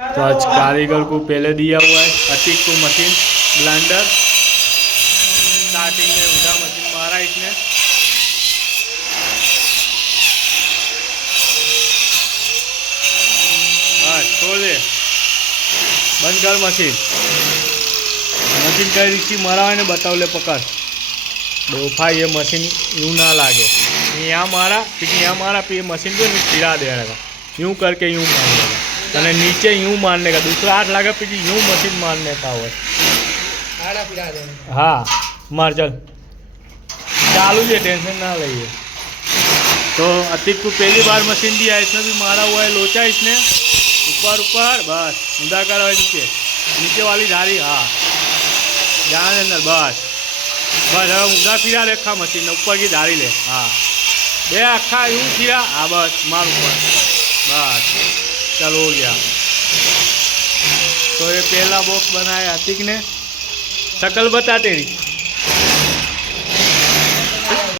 तो आज कारीगर को पहले दिया हुआ है अतीक को मशीन ब्लेंडर। स्टार्टिंग में उड़ा मशीन मारा इसने। बस छोड़ दे, बंद कर मशीन। मशीन कई रीति मरावे ने बताव ले पकड़ डोफा। ये मशीन यूँ ना लागे, यहाँ मारा फिर यहाँ मारा फिर मशीन को फिरा देगा, यूँ करके यूँ मारेगा और नीचे यूँ मारने का, दूसरा हाथ लगा फिर यूँ मशीन मारने का हो। हाँ मार चल, चालू है, टेंशन ना लइए। तो अतीक को पहली बार मशीन दिया, इसमें भी मारा हुआ है लोचा इसने। ऊपर ऊपर बस ऊंधा करो, नीचे नीचे वाली धारी। हाँ ध्यान अंदर, बस बस हम ऊंधा फिरा रेखा मशीन ने ऊपर की धारी ले। हाँ बे अखा यूँ फिरा। हाँ बस मार ऊपर, बस चल हो गया। तो ये पहला बॉक्स बनाया अतीक ने। शकल बता तेरी।